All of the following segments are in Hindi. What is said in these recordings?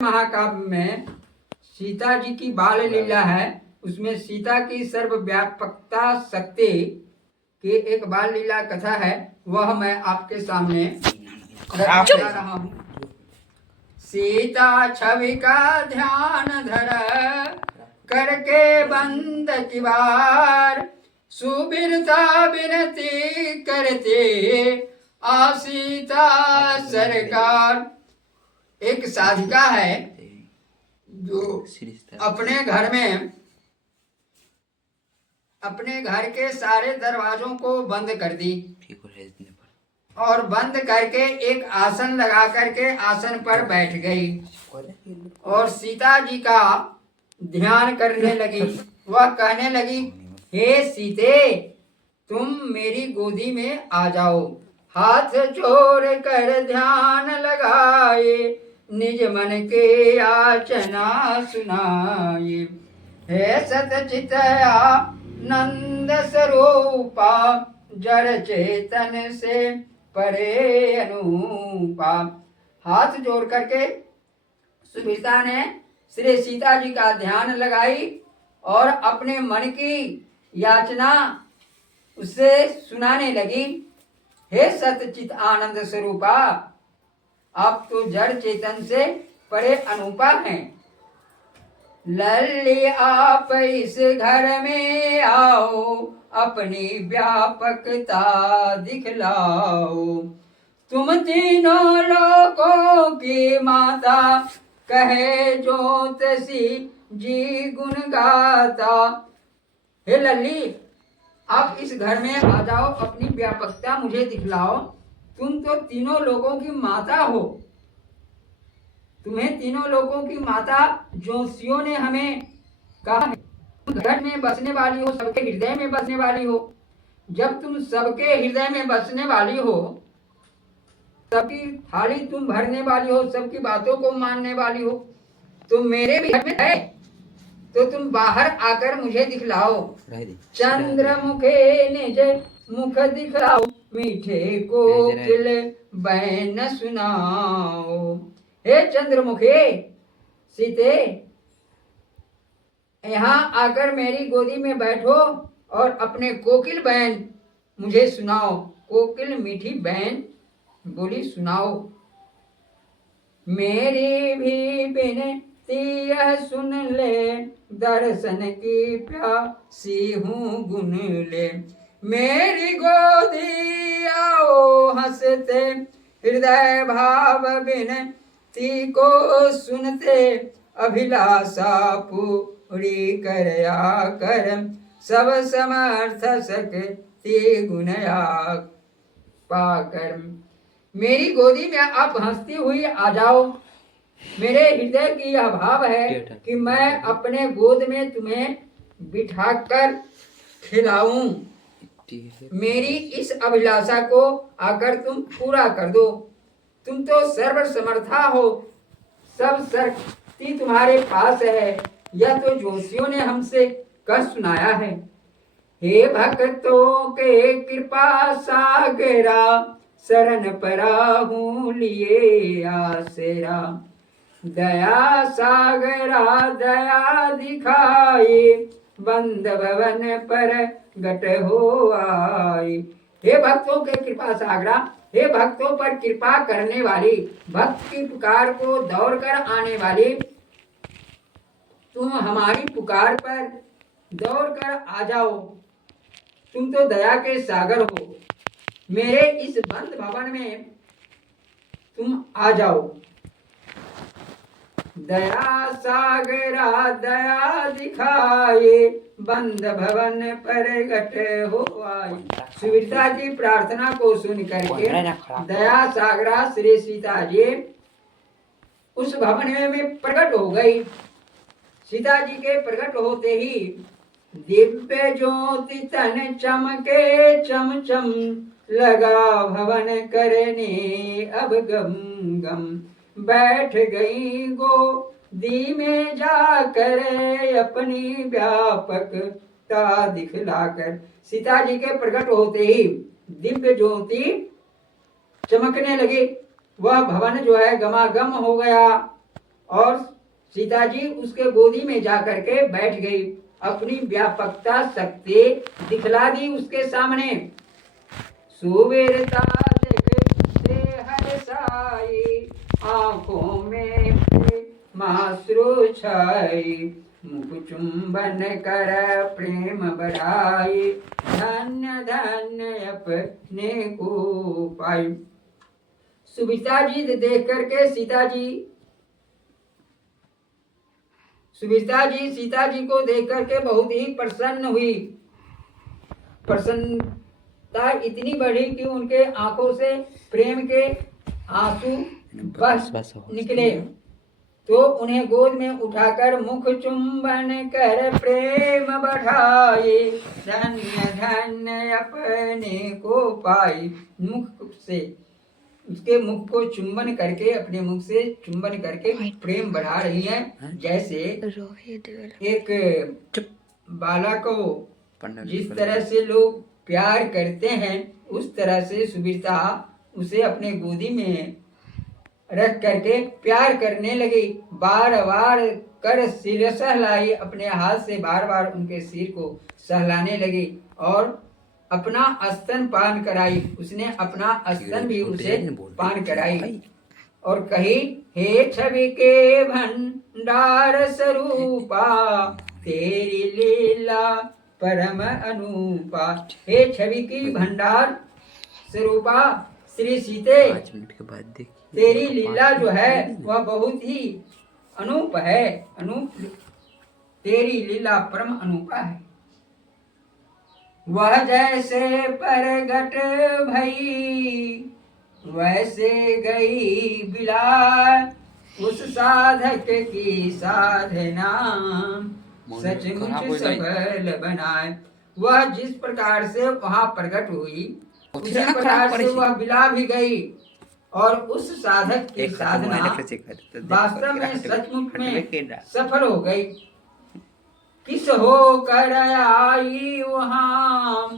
महाकाव्य में सीता जी की बाल लीला है। उसमें सीता की सर्वव्यापकता शक्ति की एक बाल लीला कथा है, वह मैं आपके सामने रखने रहा हूँ। सीता छवि का ध्यान धर करके बंद की बार, सुबीरता विनती करते आ सीता सरकार। एक साधिका है जो अपने घर के सारे दरवाजों को बंद कर दी और बंद करके एक आसन लगा करके आसन पर बैठ गई और सीता जी का ध्यान करने लगी। वह कहने लगी, हे सीते, तुम मेरी गोदी में आ जाओ। हाथ जोड़ कर ध्यान लगाए, निज मन के याचना सुनाए। हे सतचित आनंद स्वरूपा, जड़ चेतन से परे अनूपा। हाथ जोड़ करके सुमित्रा ने श्री सीता जी का ध्यान लगाई और अपने मन की याचना उससे सुनाने लगी। हे सतचित आनंद स्वरूपा, आप तो जड़ चेतन से परे अनूपा हैं। लल्ली आप इस घर में आओ, अपनी व्यापकता दिखलाओ। तुम तीनों लोकों की माता, कहे ज्योतिषी जी गुण गाता। हे लल्ली, आप इस घर में आ जाओ, अपनी व्यापकता मुझे दिखलाओ। तुम तो तीनों लोगों की माता हो। तुम्हें तीनों लोगों की माता ज्योतिषियों ने हमें कहा है। तुम घर में बसने वाली हो, सबके हृदय में बसने वाली हो। जब तुम सबके हृदय में बसने वाली हो, सबकी थाली तुम भरने वाली हो, सबकी बातों को मानने वाली हो, तो मेरे भी घर में है, तो तुम बाहर आकर मुझे दिखलाओ। चंद्र मुखे निज मुख दिखलाओ, मीठे कोकिल बैन सुनाओ। हे चंद्रमुखे, सीते, यहाँ आकर मेरी गोदी में बैठो और अपने कोकिल बैन मुझे सुनाओ। कोकिल मीठी बैन बोली सुनाओ। मेरी भी विनती यह सुन ले, दर्शन की प्यासी हूँ गुन ले। मेरी गोदी आओ हंसते, हृदय भाव विनती को सुनते। अभिलाषा पूरी कर आकर, सब समर्थ शक्ति गुण पाकर। मेरी गोदी में आप हंसती हुई आ जाओ। मेरे हृदय की यह भाव है कि मैं अपने गोद में तुम्हें बिठाकर खिलाऊं। मेरी इस अभिलाषा को आकर तुम पूरा कर दो। तुम तो सर्वसमर्था हो, सब शक्ति तुम्हारे पास है। यह तो जोशियों ने हमसे कह सुनाया है। हे भक्तों के कृपा सागरा, शरण पराहूं लिए आसरा। दया सागरा दया दिखाए, बंद भवन पर गट हो आए। हे भक्तों के कृपा सागरा, हे भक्तों पर कृपा करने वाली, भक्त की पुकार को दौड़ कर आने वाली, तुम हमारी पुकार पर दौड़ कर आ जाओ। तुम तो दया के सागर हो। मेरे इस बंद भवन में तुम आ जाओ। दया सागरा दया दिखाए, बंद भवन पर गट हो आए। सुमित्रा की प्रार्थना को सुन करके दया सागरा श्री सीता जी उस भवन में प्रकट हो गई। सीता जी के प्रकट होते ही दिव्य ज्योति तन चमके चम चम, लगा भवन करने अब गम गम। बैठ गई गोदी में जाकर, अपनी व्यापकता दिखलाकर। सीता जी के प्रकट होते ही दिव्य ज्योति चमकने लगी। वह भवन जो है गमागम हो गया। और सीता जी उसके गोदी में जाकर के बैठ गई, अपनी व्यापकता शक्ति दिखला दी उसके सामने। सुवीरता देखते हर्षाई, आंखों में माश्रु छाई, मुख चुंबन कर प्रेम बढ़ाई, धन्य धन्य अपने को पाई। सुविता जी देख करके सुविता जी सीता जी को देख करके बहुत ही प्रसन्न हुई। प्रसन्नता इतनी बढ़ी कि उनके आंखों से प्रेम के आंसू बस निकले। तो उन्हें गोद में उठाकर मुख चुंबन कर प्रेम बढ़ाए, धन्य धन्य अपने को पाई। मुख से उसके मुख को चुंबन करके, अपने मुख से चुंबन करके प्रेम बढ़ा रही है। जैसे एक बालक को जिस तरह से लोग प्यार करते हैं, उस तरह से सुविरता उसे अपने गोदी में रख करके प्यार करने लगी। बार बार कर सिर सहलाई, अपने हाथ से बार बार उनके सिर को सहलाने लगी और अपना स्तन पान कराई। उसने अपना स्तन भी उसे पान कराई और कही, हे छवि के भंडार स्वरूपा, तेरी लीला परम अनूपा। हे छवि की भंडार स्वरूपा श्री सीते, 5 मिनट के बाद देखिए तेरी लीला जो है वह बहुत ही अनूप है। तेरी लीला परम अनूपा है। वह जैसे परगट भई, वैसे गई बिलाय, उस साधक की साधना सचमुच सफल बनाए। वह जिस प्रकार से वहां प्रकट हुई, उसी प्रकार से वह बिला भी गई और उस साधक की साधना वास्तव में सचमुच में सफल हो गई। किस हो कर आई वहां,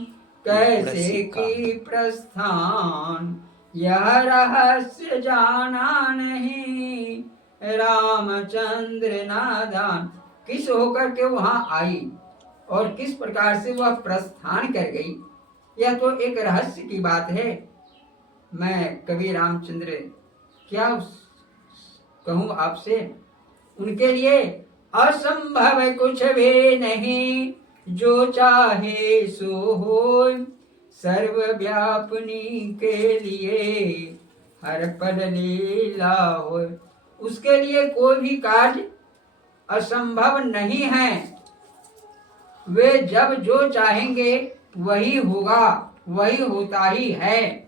कैसे की प्रस्थान, यह रहस्य जाना नहीं रामचंद्र नादान। किस होकर के वहां आई और किस प्रकार से वह प्रस्थान कर गई, यह तो एक रहस्य की बात है। मैं कवि रामचंद्र क्या कहूं आपसे। उनके लिए असंभव कुछ भी नहीं, जो चाहे सो होय, सर्वव्यापनी के लिए हर पल लीला होय। उसके लिए कोई भी कार्य असंभव नहीं है। वे जब जो चाहेंगे वही होगा, वही होता ही है।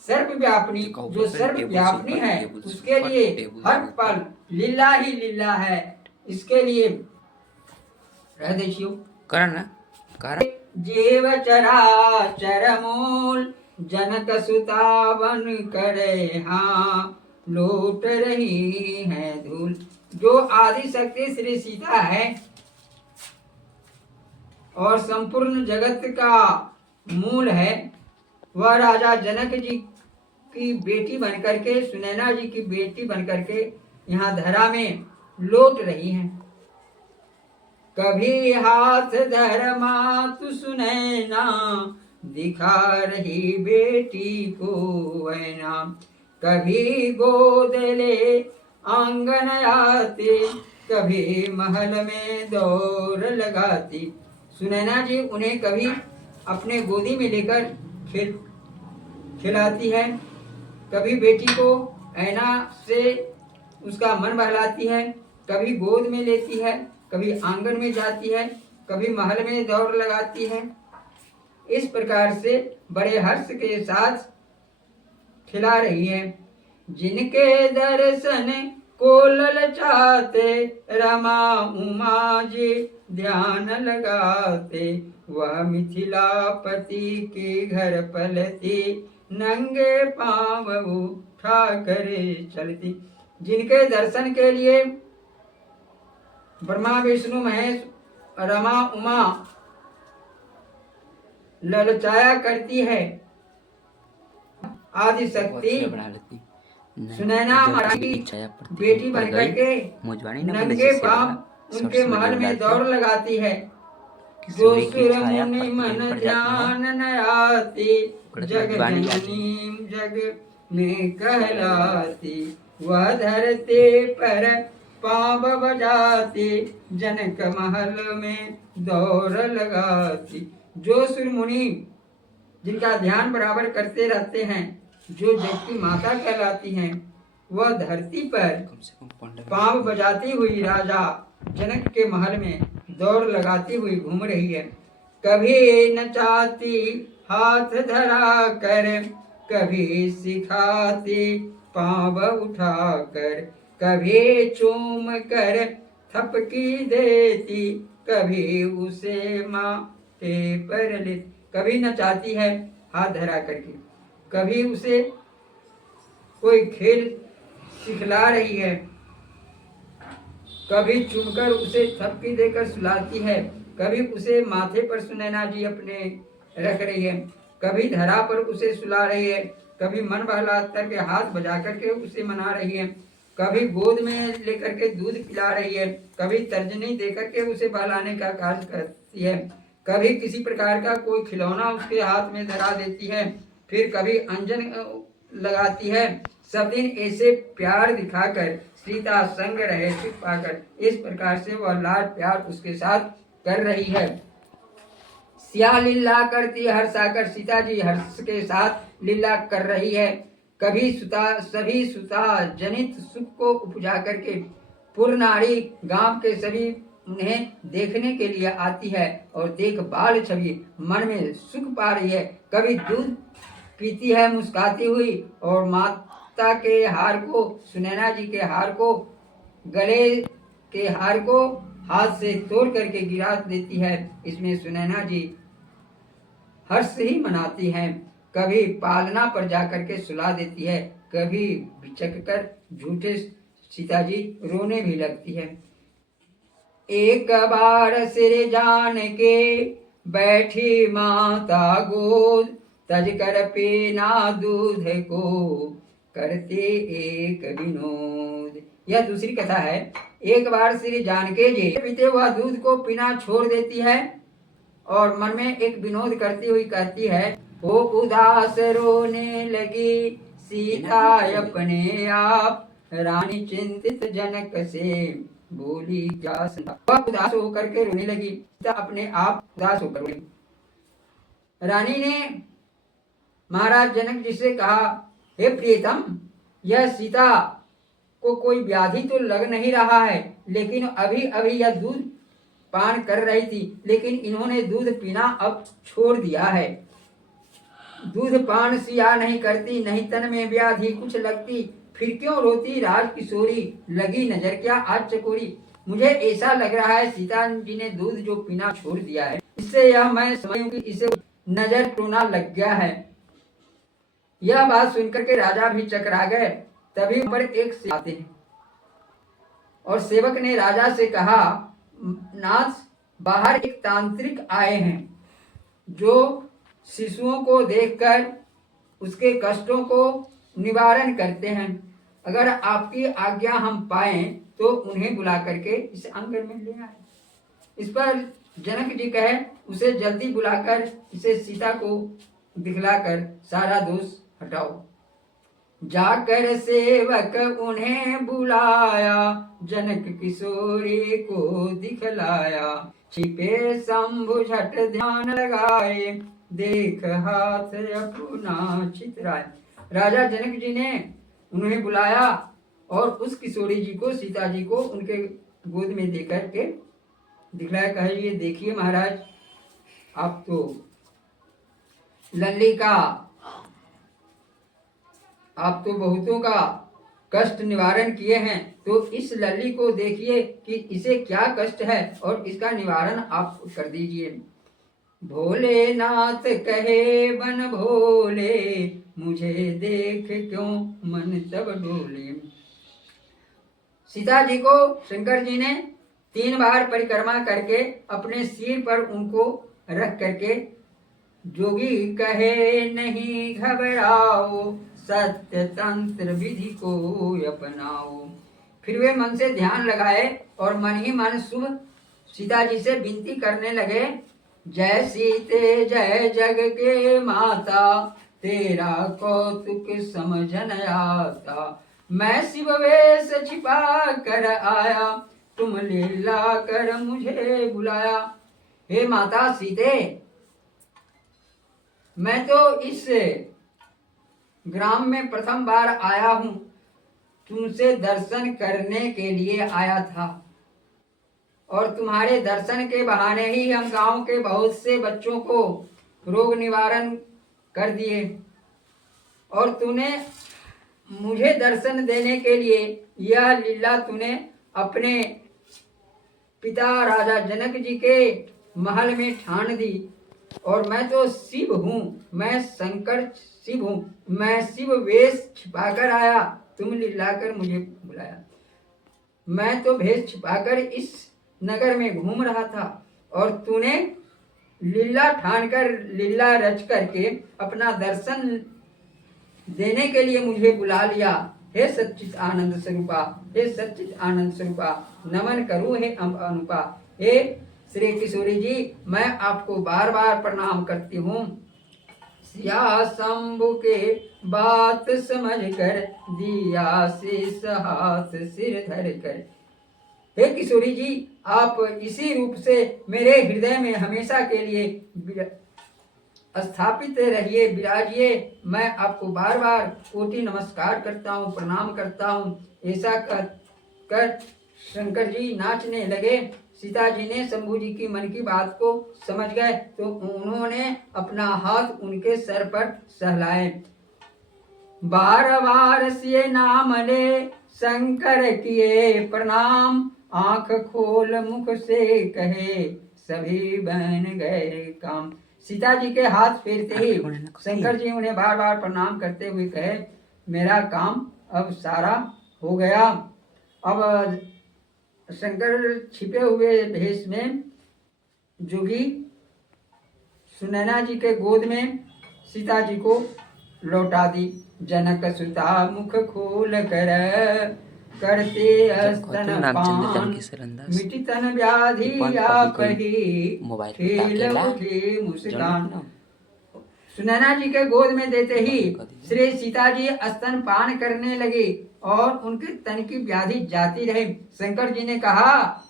सर्वव्यापनी, जो सर्वव्यापनी है, उसके लिए हर पल लीला ही लीला है। इसके लिए हृदय शिव कारण जीव चराचर मूल, जनक सुता बन करे हाँ, लौट रही है धूल। जो आदि शक्ति श्री सीता है और संपूर्ण जगत का मूल है, वह राजा जनक जी की बेटी बनकर के, सुनैना जी की बेटी बनकर के यहाँ धरा में लौट रही हैं। कभी हाथ धर मातु सुनैना, दिखा रही बेटी को ऐना। कभी गोद ले आंगन आती, कभी महल में दौड़ लगाती। सुनैना जी उन्हें कभी अपने गोदी में लेकर खिलाती है, कभी बेटी को ऐना से उसका मन बहलाती है, कभी गोद में लेती है, कभी आंगन में जाती है, कभी महल में दौड़ लगाती है। इस प्रकार से बड़े हर्ष के साथ खिला रही है। जिनके दर्शन को ललचाते, रमा उमा जी ध्यान लगाते। वह मिथिलापति के घर पलती, नंगे पांव उठा करे चलती। जिनके दर्शन के लिए ब्रह्मा विष्णु महेश रमा उमा ललचाया करती है, आदि शक्ति सुनैना महाराज की बेटी बन करके नंगे पांव उनके महल में दौड़ लगाती है। जो सुर मुनि मन ध्यान न आती, जग जननी जग में कहलाती, वह धरती पर पाँव बजाती, जनक महल में दौड़ लगाती। जो सुर मुनि जिनका ध्यान बराबर करते रहते हैं, जो जग की माता कहलाती हैं, वह धरती पर पाँव बजाती हुई राजा जनक के महल में दौड़ लगाती हुई घूम रही है। कभी नचाती हाथ धरा कर, कभी सिखाती पाँव उठा कर, कभी चूम कर थपकी देती, कभी उसे माथे पर लेती। कभी नचाती है हाथ धरा करके, कभी उसे कोई खेल सिखला रही है, कभी चुमकर उसे थपकी देकर सुलाती है, कभी उसे माथे पर सुनैना जी अपने रख रही है, कभी धरा पर उसे सुला रही है, कभी मन बहला करके हाथ बजा करके उसे मना रही है, कभी गोद में लेकर के दूध पिला रही है, कभी तर्जनी दे करके उसे बहलाने का कार्य करती है, कभी किसी प्रकार का कोई खिलौना उसके हाथ में धरा देती है, फिर कभी अंजन लगाती है। सब दिन ऐसे प्यार दिखाकर सीता संग रहे सुख पाकर, इस प्रकार से वह लाड प्यार उसके साथ कर रही है। सिया लीला करती हर्षाकर, सीता जी हर्ष के साथ लीला कर रही है। कभी सभी सुता जनित सुख को उपजा करके पुर नारी गांव के सभी उन्हें देखने के लिए आती है और देख बाल छवि मन में सुख पा रही है। कभी दूध पीती है मुस्काती हुई और माता के हार को, सुनैना जी के हार को, गले के हार को हाथ से तोड़ करके गिरा देती है। इसमें सुनैना जी हर्ष ही मनाती हैं। कभी पालना पर जाकर के सुला देती है, कभी बिचक कर झूठे सीता जी रोने भी लगती है। एक बार सिर जान के बैठी माता गोद, तज कर पीना दूध को करते एक विनोद। यह दूसरी कथा है। एक बार श्री जानकी जी पीते हुआ दूध को पीना छोड़ देती है और मन में एक विनोद करती हुई कहती है, वो उदास रोने लगी सीता अपने आप, रानी चिंतित जनक से बोली क्या सुना। वह उदास होकर के रोने लगी, सीता अपने आप उदास होकर रोने लगी। रानी ने महाराज जनक जी से कहा, हे प्रियतम, यह सीता को कोई व्याधि तो लग नहीं रहा है, लेकिन अभी अभी यह दूध पान कर रही थी, लेकिन इन्होंने दूध पीना अब छोड़ दिया है। दूध पान सिया नहीं करती, नहीं तन में व्याधि कुछ लगती, फिर क्यों रोती राजकिशोरी, लगी नजर क्या आज चकोरी। मुझे ऐसा लग रहा है सीता जी ने दूध जो पीना छोड़ दिया है, इससे यह मैं समझूं कि इसे नजर टोना लग गया है। यह बात सुनकर के राजा भी चकरा गए। तभी पर एक सेवक आते हैं और सेवक ने राजा से कहा, नाथ, बाहर एक तांत्रिक आए हैं जो शिशुओं को देखकर उसके कष्टों को निवारण करते हैं। अगर आपकी आज्ञा हम पाएं तो उन्हें बुला करके इस आंगन में ले आए। इस पर जनक जी कहे, उसे जल्दी बुलाकर इसे सीता को दिखलाकर सारा दोष हटाओ। जाकर सेवक उन्हें बुलाया, जनक किशोरी को दिखलाया, छिपे शंभु झट ध्यान लगाए, देख हाथ अपना चितराए। राजा जनक जी ने उन्हें बुलाया और उस किशोरी जी को, सीता जी को उनके गोद में देकर के दिखलाया। कहे, ये देखिए महाराज, आप तो लल्ली का, आप तो बहुतों का कष्ट निवारण किए हैं, तो इस लल्ली को देखिए कि इसे क्या कष्ट है और इसका निवारण आप कर दीजिए। भोलेनाथ कहे बन भोले, मुझे देख क्यों मन तब डोले। सीता जी को शंकर जी ने 3 बार परिक्रमा करके अपने सिर पर उनको रख करके, जोगी कहे नहीं घबराओ, सत्य तंत्र विधि को अपनाओ। फिर वे मन से ध्यान लगाए और मन ही मन शुभ सीता जी से विनती करने लगे, जय सीते जय जग के माता, तेरा कौतुक समझन आता। मैं शिव वेश छिपा कर आया, तुम लीला कर मुझे बुलाया। हे माता सीते, मैं तो इस ग्राम में प्रथम बार आया हूँ, तुमसे दर्शन करने के लिए आया था और तुम्हारे दर्शन के बहाने ही हम गांव के बहुत से बच्चों को रोग निवारण कर दिए और तूने मुझे दर्शन देने के लिए यह लीला तूने अपने पिता राजा जनक जी के महल में ठान दी। और मैं तो शिव हूँ, मैं शंकर शिव हूँ, मैं शिव वेश छिपाकर आया, तुम लीला कर मुझे बुलाया। मैं तो भेष छिपाकर इस नगर में घूम रहा था और तूने लीला ठानकर लीला रच करके अपना दर्शन देने के लिए मुझे बुला लिया। हे सच्चित आनंद स्वरूपा, हे सच्चित आनंद स्वरूपा, नमन करूं हे अनुपा। हे श्री किशोरी जी, मैं आपको बार बार प्रणाम करती हूँ। सिया शंभु के बात समझ कर दिया शीश हाथ सिर धर कर। हे किशोरी जी, आप इसी रूप से मेरे हृदय में हमेशा के लिए स्थापित रहिए, विराजिए। मैं आपको बार बार कोटि नमस्कार करता हूँ, प्रणाम करता हूँ। ऐसा कर शंकर जी नाचने लगे। सीता जी ने शंभू जी की मन की बात को समझ गए तो उन्होंने अपना हाथ उनके सर पर सहलाए। बार बार सिए नाम ले शंकर किए प्रणाम, आंख खोल मुख से कहे सभी बन गए काम। सीता जी के हाथ फेरते ही शंकर जी उन्हें बार बार प्रणाम करते हुए कहे, मेरा काम अब सारा हो गया। अब शंकर छिपे हुए भेष में जोगी सुनैना जी के गोद में सीता जी को लौटा दी। जनक सुता मुख खोल कर करते स्तन पान, मिटी तन व्याधि आप ही खेल उठे मुस्कान। सुनैना जी के गोद में देते ही श्री सीता जी स्तन पान करने लगे और उनके तन की व्याधि जाती रही। शंकर जी ने कहा,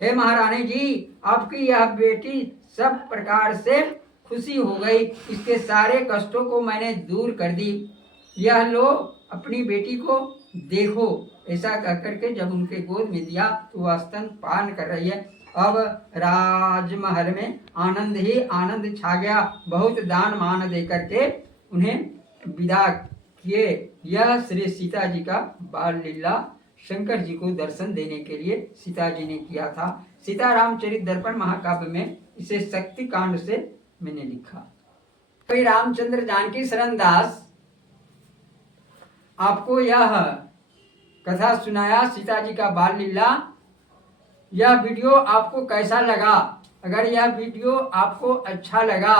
हे महारानी जी, आपकी यह बेटी सब प्रकार से खुशी हो गई, इसके सारे कष्टों को मैंने दूर कर दी। यह लो अपनी बेटी को देखो। ऐसा कहकर के जब उनके गोद में दिया तो वह स्तन पान कर रही है। अब राजमहल में आनंद ही आनंद छा गया। बहुत दान मान दे करके उन्हें विदा किए। यह श्री सीता जी का बाल लीला शंकर जी को दर्शन देने के लिए सीता जी ने किया था। सीता रामचरित दर्पण महाकाव्य में इसे शक्ति कांड से मैंने लिखा। कोई रामचंद्र जानकी शरण दास आपको यह कथा सुनाया सीता जी का बाल लीला। यह वीडियो आपको कैसा लगा? अगर यह वीडियो आपको अच्छा लगा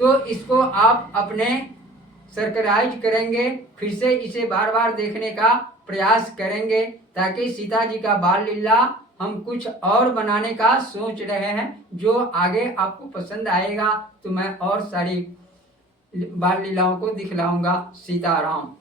तो इसको आप अपने सब्सक्राइब करेंगे, फिर से इसे बार बार देखने का प्रयास करेंगे ताकि सीता जी का बाल लीला हम कुछ और बनाने का सोच रहे हैं जो आगे आपको पसंद आएगा तो मैं और सारी बाल लीलाओं को दिखलाऊंगा। सीताराम।